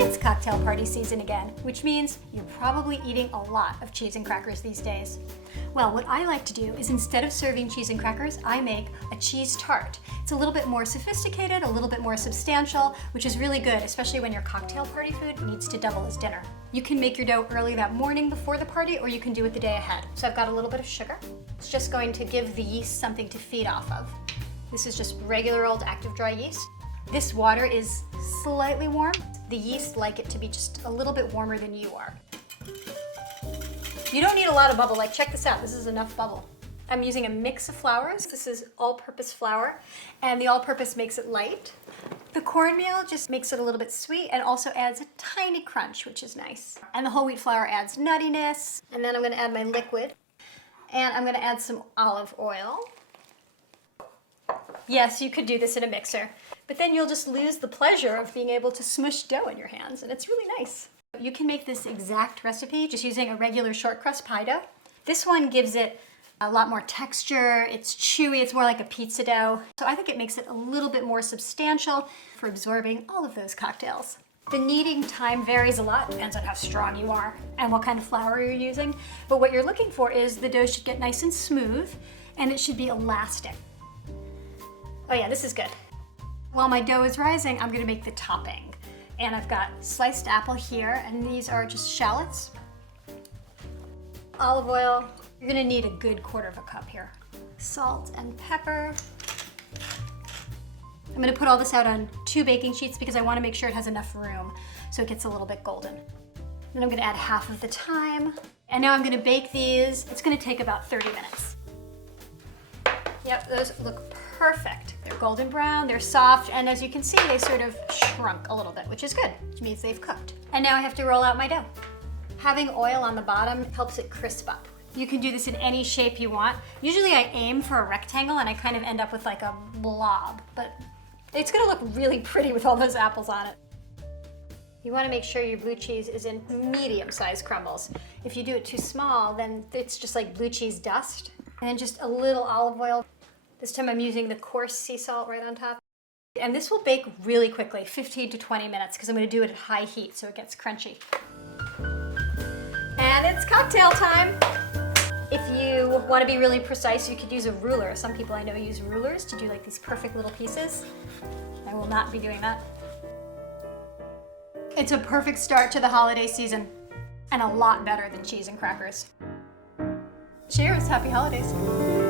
It's cocktail party season again, which means you're probably eating a lot of cheese and crackers these days. Well, what I like to do is instead of serving cheese and crackers, I make a cheese tart. It's a little bit more sophisticated, a little bit more substantial, which is really good, especially when your cocktail party food needs to double as dinner. You can make your dough early that morning before the party, or you can do it the day ahead. So I've got a little bit of sugar. It's just going to give the yeast something to feed off of. This is just regular old active dry yeast. This water is slightly warm. The yeast like it to be just a little bit warmer than you are. You don't need a lot of bubble. Like, check this out. This is enough bubble. I'm using a mix of flours. This is all-purpose flour, and the all-purpose makes it light. The cornmeal just makes it a little bit sweet and also adds a tiny crunch, which is nice. And the whole wheat flour adds nuttiness. And then I'm gonna add my liquid, and I'm gonna add some olive oil. Yes, you could do this in a mixer, but then you'll just lose the pleasure of being able to smush dough in your hands, and it's really nice. You can make this exact recipe just using a regular short crust pie dough. This one gives it a lot more texture, it's chewy, it's more like a pizza dough. So I think it makes it a little bit more substantial for absorbing all of those cocktails. The kneading time varies a lot, depends on how strong you are and what kind of flour you're using. But what you're looking for is the dough should get nice and smooth, and it should be elastic. Oh yeah, this is good. While my dough is rising, I'm gonna make the topping. And I've got sliced apple here, and these are just shallots. Olive oil. You're gonna need a good quarter of a cup here. Salt and pepper. I'm gonna put all this out on 2 baking sheets because I wanna make sure it has enough room so it gets a little bit golden. Then I'm gonna add half of the thyme. And now I'm gonna bake these. It's gonna take about 30 minutes. Yep, those look perfect. They're golden brown, they're soft, and as you can see, they sort of shrunk a little bit, which is good, which means they've cooked. And now I have to roll out my dough. Having oil on the bottom helps it crisp up. You can do this in any shape you want. Usually I aim for a rectangle and I kind of end up with like a blob, but it's gonna look really pretty with all those apples on it. You wanna make sure your blue cheese is in medium-sized crumbles. If you do it too small, then it's just like blue cheese dust. And then just a little olive oil. This time I'm using the coarse sea salt right on top. And this will bake really quickly, 15 to 20 minutes, because I'm gonna do it at high heat so it gets crunchy. And it's cocktail time. If you wanna be really precise, you could use a ruler. Some people I know use rulers to do like these perfect little pieces. I will not be doing that. It's a perfect start to the holiday season, and a lot better than cheese and crackers. Cheers, happy holidays.